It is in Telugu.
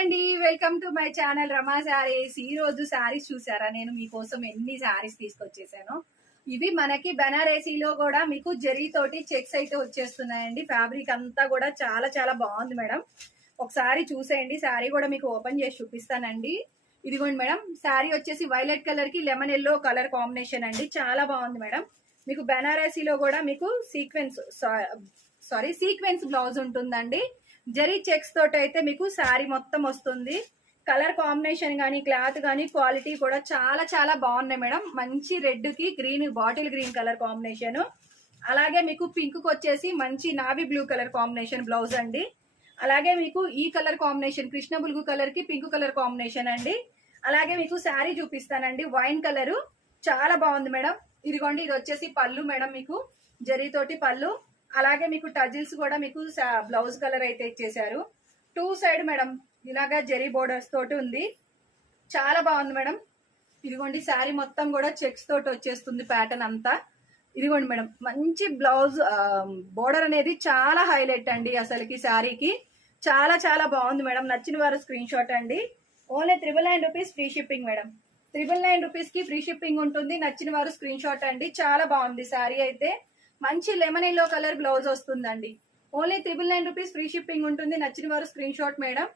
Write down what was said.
అండి, వెల్కమ్ టు మై ఛానల్ రమా శారీస్. ఈ రోజు శారీస్ చూసారా? నేను మీకోసం ఎన్ని శారీస్ తీసుకొచ్చేసాను. ఇవి మనకి బెనారసీలో కూడా మీకు జరీ తోటి చెక్స్ అయితే వచ్చేస్తున్నాయండి. ఫ్యాబ్రిక్ అంతా కూడా చాలా చాలా బాగుంది మేడం. ఒకసారి చూసేయండి. శారీ కూడా మీకు ఓపెన్ చేసి చూపిస్తానండి. ఇదిగోండి మేడం, శారీ వచ్చేసి వైలెట్ కలర్ కి లెమన్ ఎల్లో కలర్ కాంబినేషన్ అండి. చాలా బాగుంది మేడం. మీకు బెనారసీలో కూడా మీకు సీక్వెన్స్ బ్లౌజ్ ఉంటుందండి. జరీ చెక్స్ తోటి అయితే మీకు శారీ మొత్తం వస్తుంది. కలర్ కాంబినేషన్ కానీ క్లాత్ కానీ క్వాలిటీ కూడా చాలా చాలా బాగున్నాయి మేడం. మంచి రెడ్ కి green, bottle green colour combination. అలాగే మీకు పింక్ కి వచ్చేసి మంచి navy blue colour combination blouse అండి. అలాగే మీకు ఈ కలర్ కాంబినేషన్ కృష్ణ బులుగు కలర్ కి పింక్ కలర్ కాంబినేషన్ అండి. అలాగే మీకు శారీ చూపిస్తానండి. వైన్ కలర్ చాలా బాగుంది మేడం. ఇదిగోండి, ఇది వచ్చేసి పళ్ళు మేడం. మీకు జరీతోటి పళ్ళు. అలాగే మీకు టజిల్స్ కూడా మీకు బ్లౌజ్ కలర్ అయితే ఇచ్చేసారు. టూ సైడ్ మేడం ఇలాగా జరీ బోర్డర్స్ తోటి ఉంది. చాలా బాగుంది మేడం. ఇదిగోండి, శారీ మొత్తం కూడా చెక్స్ తోటి వచ్చేస్తుంది ప్యాటర్న్ అంతా. ఇదిగోండి మేడం, మంచి బ్లౌజ్ బోర్డర్ అనేది చాలా హైలైట్ అండి. అసలుకి శారీకి చాలా చాలా బాగుంది మేడం. నచ్చిన వారు స్క్రీన్ షాట్ అండి. Only 999 rupees free shipping madam. 999 rupees కి ఫ్రీ షిప్పింగ్ ఉంటుంది. నచ్చిన వారు స్క్రీన్ షాట్ అండి. చాలా బాగుంది శారీ అయితే. మంచి లెమన్ ఎల్లో కలర్ బ్లౌజ్ వస్తుందండి. ఓన్లీ 999 రూపీస్ ఫ్రీ షిప్పింగ్ ఉంటుంది. నచ్చిన వారు స్క్రీన్ షాట్ మేడం.